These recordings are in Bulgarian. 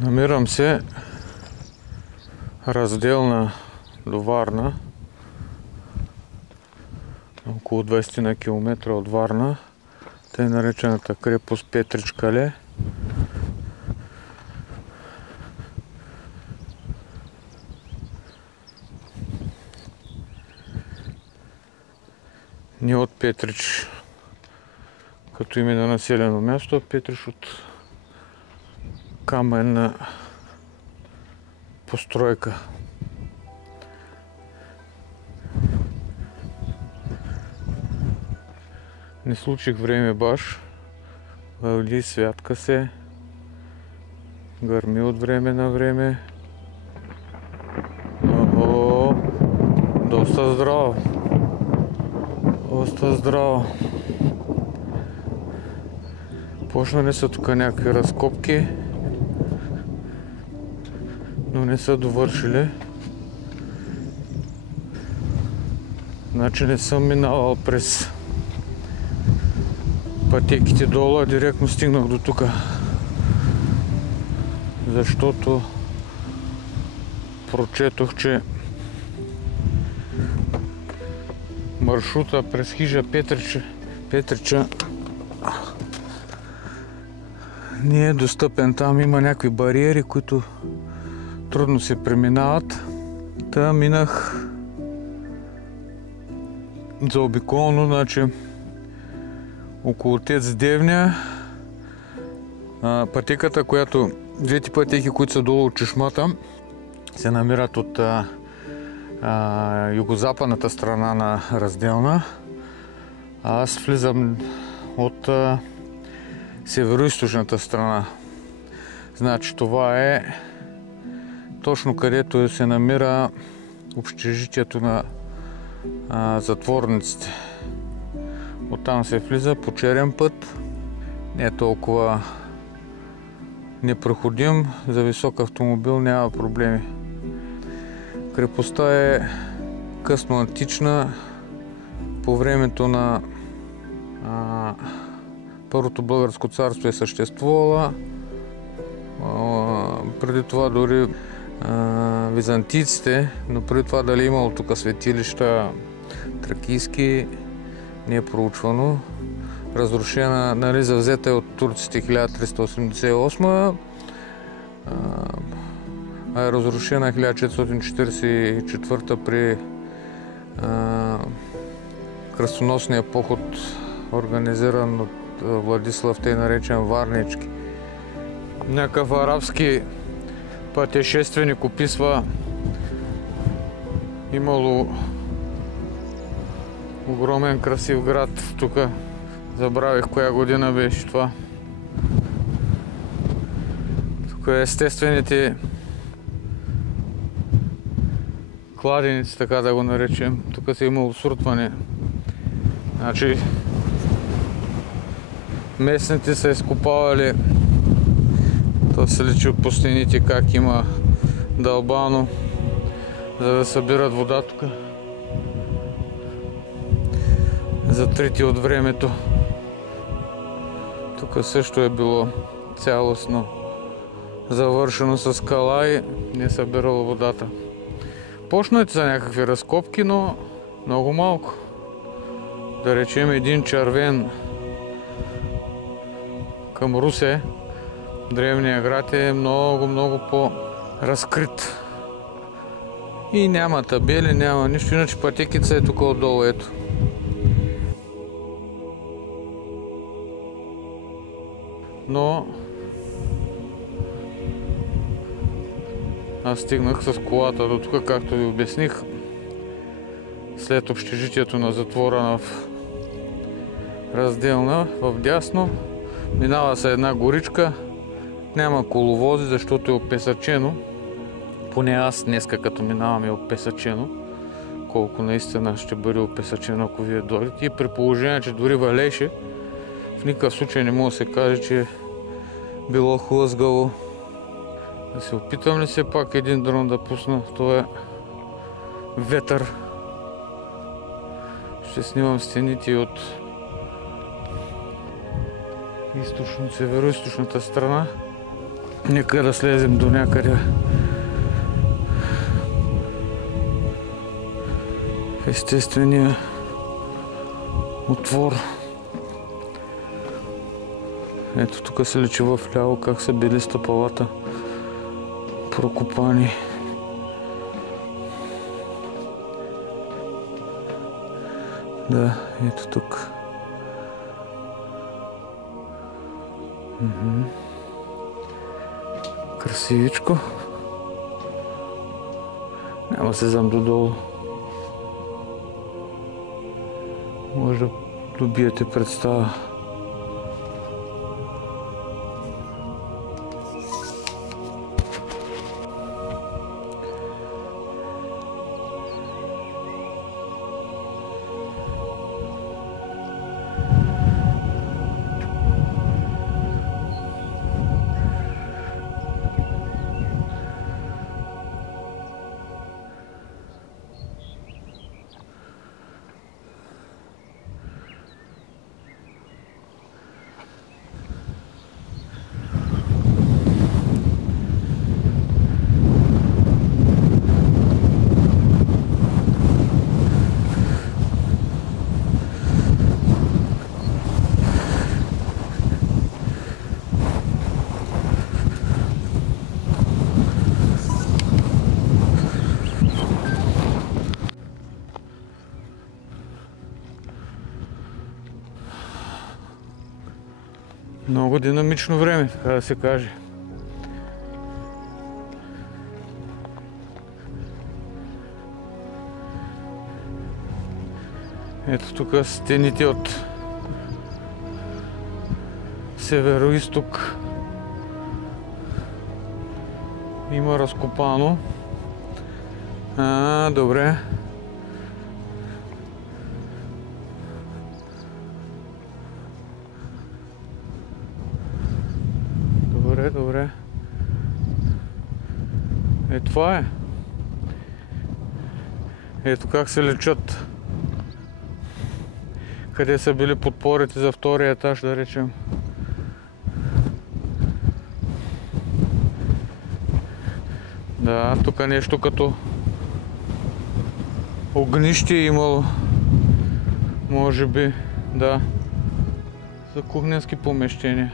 Намирам се разделна до Варна, около 20 на километра от Варна, тъй наречената крепост Петричкале. Не от Петрич като име на населено място, а Петрич от каменна постройка. Не случих време баш, вали, святка се, гърми от време на време. Охо, доста здраво. Доста здраво. Почнали са тук някакви разкопки, но не са довършили. Значи не съм минавал през пътеките долу, а директно стигнах до тук. Защото прочетох, че маршрута през хижа Петрича не е достъпен. Там има някакви бариери, които трудно се преминават. Та минах заобиколно, значи около Тец Девня. Пътеката, двете пътеки, които са долу от чешмата, се намират от югозападната страна на Разделна. Аз влизам от североизточната страна. Значи това е точно където се намира общежитието на затворниците. Оттам се влиза по черен път. Не е толкова непроходим. За висок автомобил няма проблеми. Крепостта е късно антична. По времето на Първото българско царство е съществувала. Преди това дори византийците, но преди това дали имало тук светилища тракийски, не е проучвано. Разрушена, нали, завзета е от турците 1388, а е разрушена 1444 при кръстоносния поход, организиран от Владислав, тъй наречен Варнички. Някакъв арабски пътешественик описва, имало огромен красив град тук. Забравих коя година беше това. Тук е естествените кладеници, така да го наречем. Тук се имало срутване. Значи местните са изкопавали, то се личи от по стените как има дълбано, за да събират вода тук. Затрити от времето. Тук също е било цялостно завършено с скала и не е събирало водата. Почнати са някакви разкопки, но много малко. Да речем един червен към Русе, древния град е много по-разкрит. И няма табели, няма нищо, иначе пътекица е тук отдолу, ето. Но аз стигнах с колата до тук, както ви обясних, след общежитието на затвора в Разделна, в дясно. Минава се една горичка, няма коловози, защото е опесачено. Поне аз днеска, като минавам, е опесачено. Колко наистина ще бъде опесачено, ако вие дойдете. И при положение, че дори валеше, в никакъв случай не може да се каже, че е било хлъзгаво. Да се опитам ли се пак един дрон да пусна? Това е ветър. Ще снимам стените от северо-източната страна. Нека да слезем до някъде в естествения отвор. Ето тук се личи в ляво как са били стъпалата прокопани. Да, ето тук. Красивичко. Няма се зам додолу. Може да добиете представа. Много динамично време, така да се каже. Ето тук стените от северо-исток има разкопано. Добре. Добре. Това е. Ето как се лечат. Къде са били подпорите за втория етаж, да речем. Да, тук нещо като огнище е имало. Може би, да. За кухненски помещения.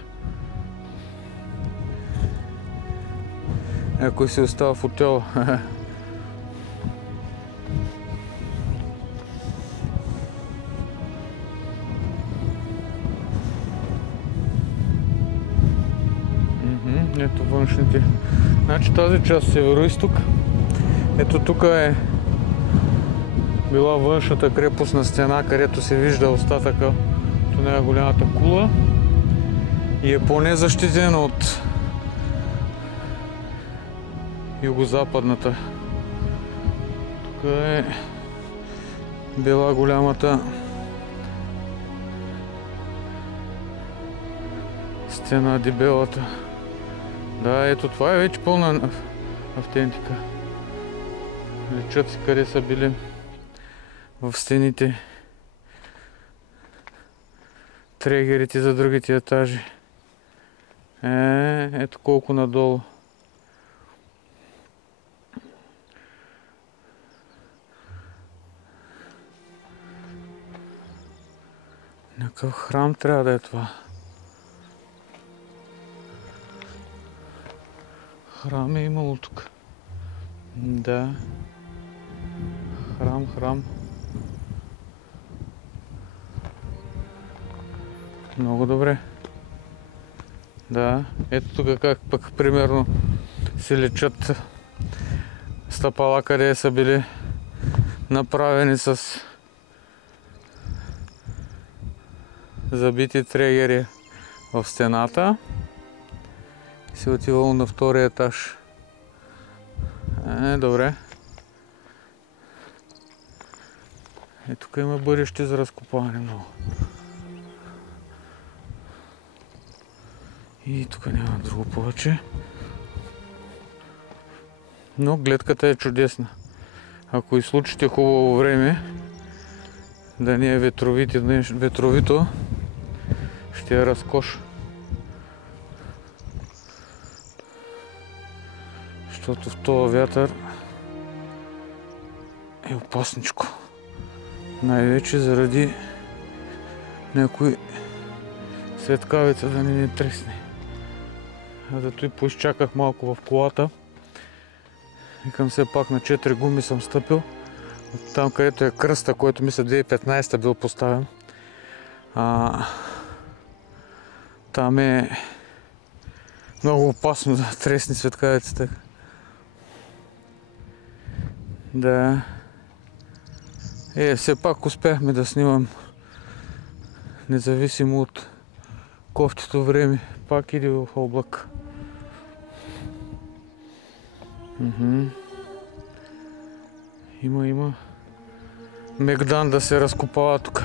Ако си остава в хотела. Ето външните. Значи тази част северо-исток. Ето тук е била външната крепостна стена, където се вижда остатъка от нея голямата кула. И е по-незащитена от югозападната. Тук е била голямата стена, дебелата. Да, ето това е вече пълна автентика. Личат си къде са били в стените трегерите за другите етажи. Ето колко надолу. Някакъв храм трябва да е това. Храм е имало тук. Да. Храм. Много добре. Да. Ето тук как пък примерно се лечат стъпала, къде са били направени с забити трегери в стената. Се отивало на втория етаж. Добре. Тук има бъдеще за разкопаване много. И тук няма друго повече. Но гледката е чудесна. Ако изслучите хубаво време, да не е ветровито, ще е разкош. Защото в този вятър е опасничко. Най-вече заради някой светкавица да не тресне. Зато и поизчаках малко в колата. Викам все пак на 4 гуми съм стъпил. Там където е кръста, който мисля 2015 бил поставен. Там е много опасно да тресне светкавицата. Да. Все пак успяхме да снимам, независимо от кофтито време. Пак иде в облак. Има мегдан да се разкопава тук.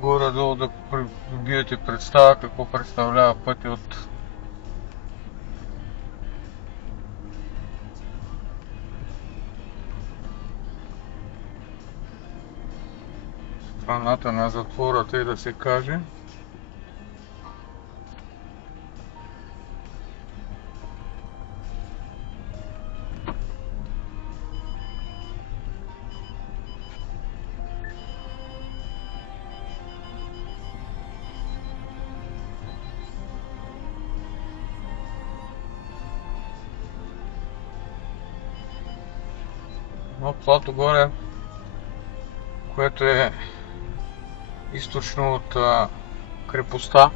Горе-долу да придобиете представа какво представлява пътя от страната на затвора, тъй да се каже. Но плато горе, което е източно от крепостта,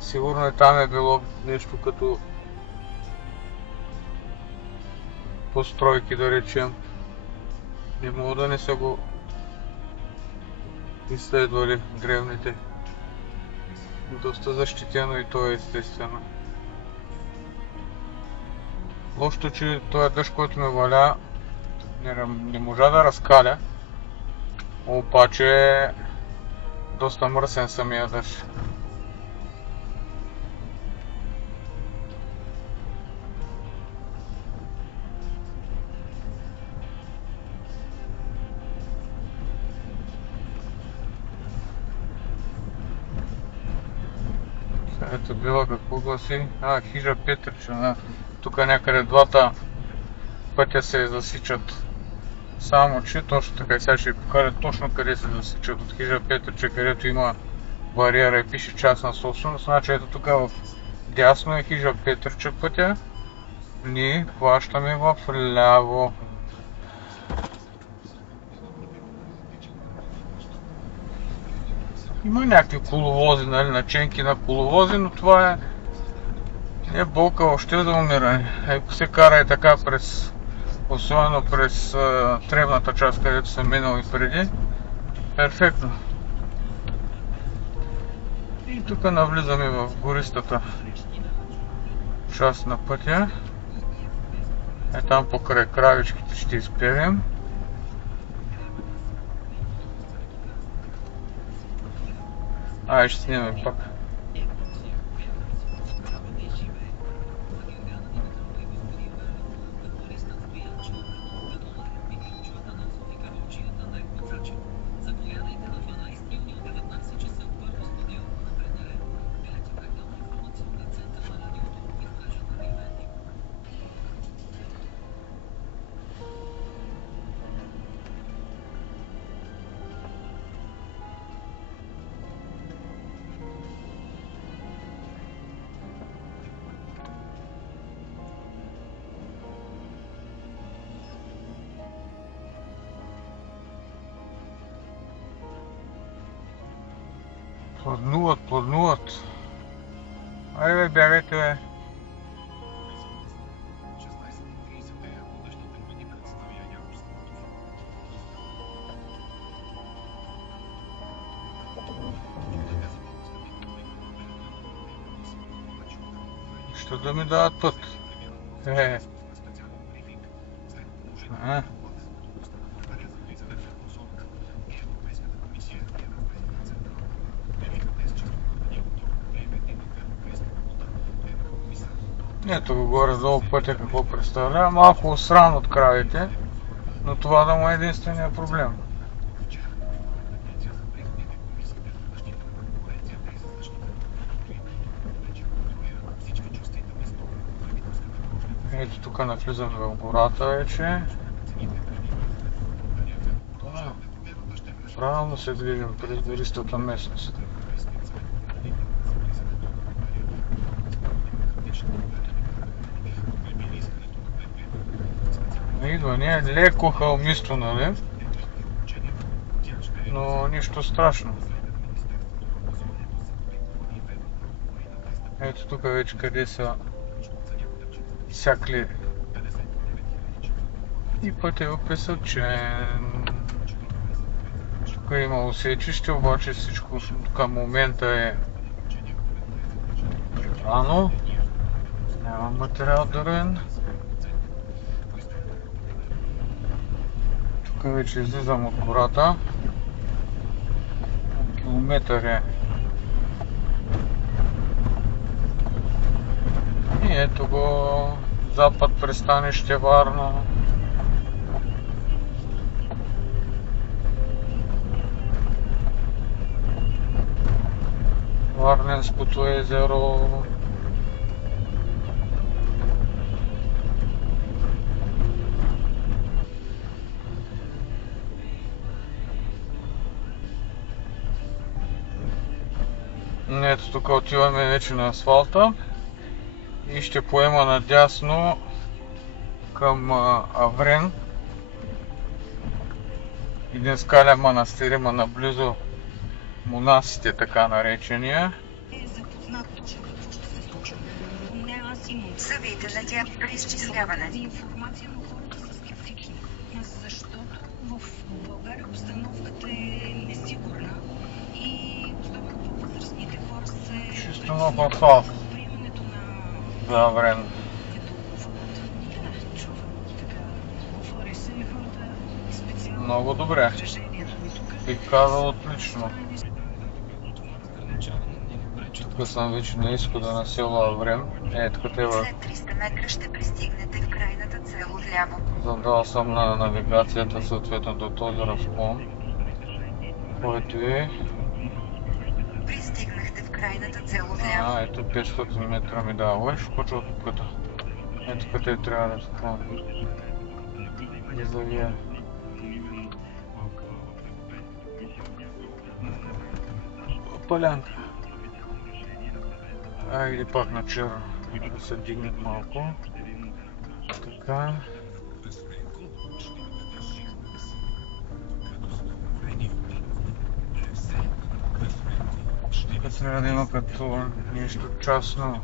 сигурно и там е било нещо като постройки, да речем. Не мога да не са го изследвали древните. Доста защитено и то е естествено. Лошото, че този дъжд, който ме валя, не можа да разкаля, обаче е доста мръсен самия дъжд. Ето била какво гласи? Хижа Петрича. Тук някъде двата пътя се засичат. Само че точно така, и сега ще ви покажа точно къде се засичат. От хижа Петрича, където има бариера и пише частна собственост. Значи ето тук в дясно е хижа Петрича пътя. Ние хващаме в ляво. Има някакви коловози, нали, наченки на коловози, но това е болка още да умира. Ако се кара и така през, особено през тревната част, където съм минал и преди, перфектно. И тук навлизаме в гористата част на пътя. Там покрай кравичките ще изперем. Ще снимем пак. Плъзнуват. Айде бе, бягайте бе. Що да ми дават път? Ето го горе-долу пътя какво представлява. Малко осран от кравите, но това да му е единствения проблем. Ето тук навлизаме в гората вече. Да, правилно се движим през гористата местност. Идва ни е леко хълмисто, нали? Но нищо страшно. Ето тук вече къде са сякли и пътя е описачен. Тук има усечище, обаче всичко към момента е прибрано. Няма материал дървен. Тук вече излизам от гората. Километър е. И ето го запад пристанище Варна. Варненското езеро. Ето тук отиваме вече на асфалта и ще поема надясно към Аврен. Един скален манастир има наблизо, монасите така наречения. Запознат точно какво ще се случи. Не, аз имам. Съвите на тях при изчисляване. Информация, но хората са скептични. Защото в България обстановката е несигурна и особено по-възрастните хора се... Чисто нов асфалт. Приемането на... За Аврен. Много добре. Бих казал отлично. Тук съм вече на изхода на село Аврен. Ето къде е. След 300 метра ще пристигнете в крайната цел отляво. Задал съм на навигацията съответно до този разклон, който е... Пристигнахте в крайната цел отляво. Ето 500 метра ми дава. Скоча от тук. Ето къде трябва да склон. И завия. Полянка. Или пак на черно. Да се дигне малко. Така. Тук трябва да има като нещо частно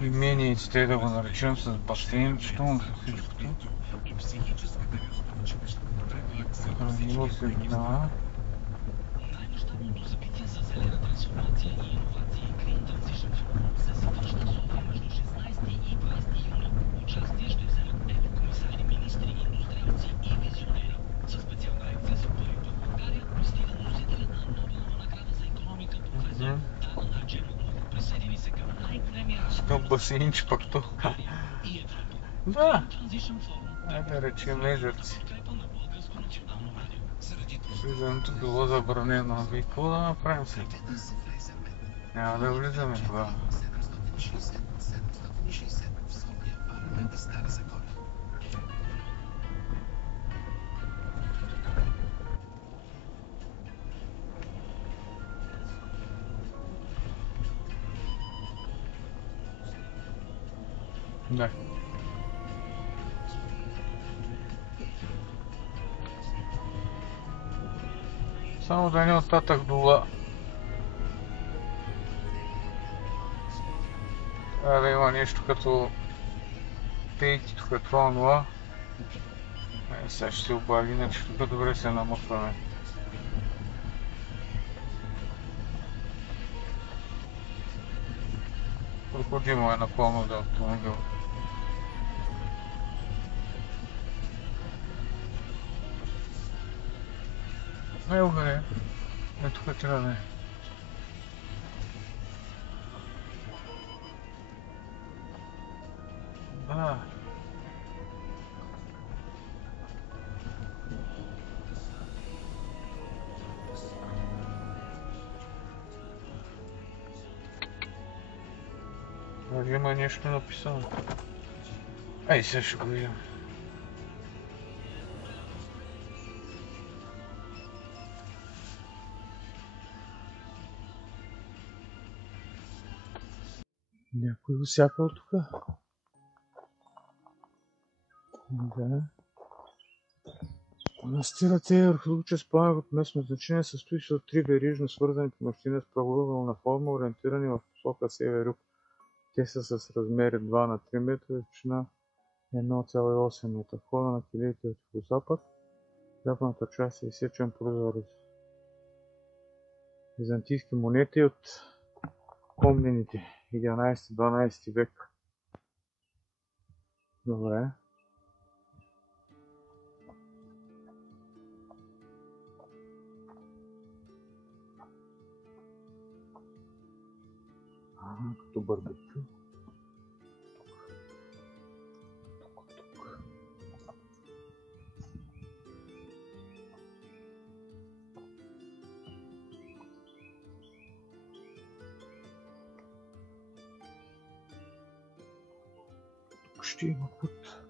имение, да го наречем, с басейнчето, всичкото. Хранило се вина. Към басейнче пък то. Да. Да речем езерци. Влизането било забранено. И какво да направим сега? Няма да влизаме тогава. Да. Само да не оттатък дула. Трябва да има нещо като пейки тук това. Сега ще се обади, иначе тук добре се намъкваме. Проходимо е напълно да автомобил. Ево бе, ето тук трябва да е. Да. Даже има нещо написано. Ай, сега ще го видим. Някой усякал тук. Да. Манастирът е археологически паметник от местно значение, състои се от 3 верижно свързани помещения с правоъгълна форма, ориентирани в посока север-юг. Те са с размери 2 на 3 метра, височина 1,8 метра. Входа на килиите от югозапад. Западната част е изсечен прозорец. Византийски монети от комнените 11-12 век. Добре. Като барбекю. Тук. Тук ще има път.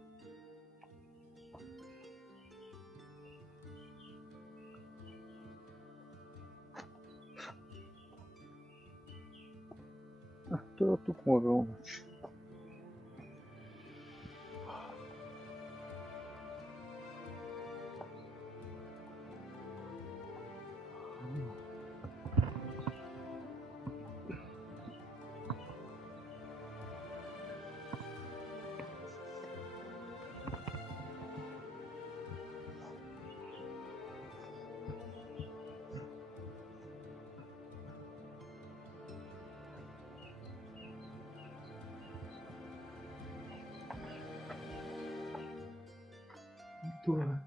Това тук му е било значи. Това.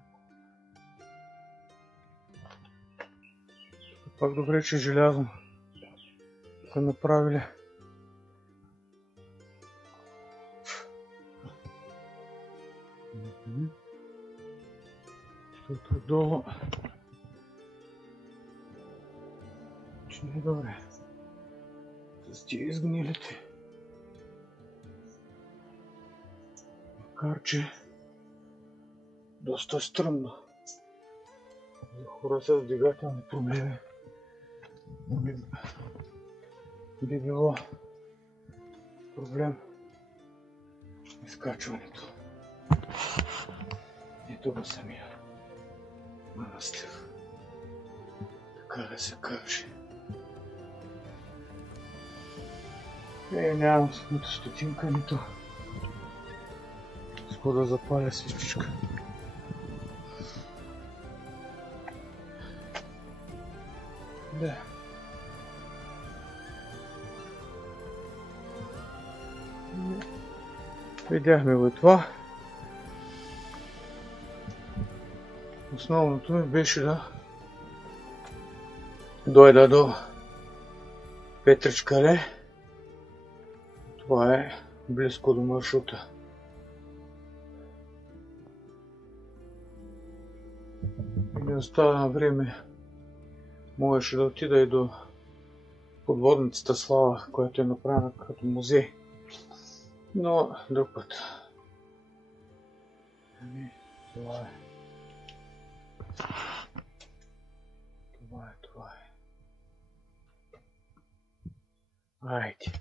Пак добре, че желязно са направили. Защото отдолу че не е добре. С тия изгнилите. Макар че доста стръмно. За хора с двигателни проблеми би било проблем изкачването. Ето го самия манастир. Така да се каже. Нямам нито стотинка, нито с да запаля свечичка. Да. Видяхме го и това. Основното ми беше да дойда до Петричкале. Това е близко до маршрута. И не остава на време. Можеше да отида и до подводницата Слава, която е направена като музей. Но друг път. Това е. Това е. Айде.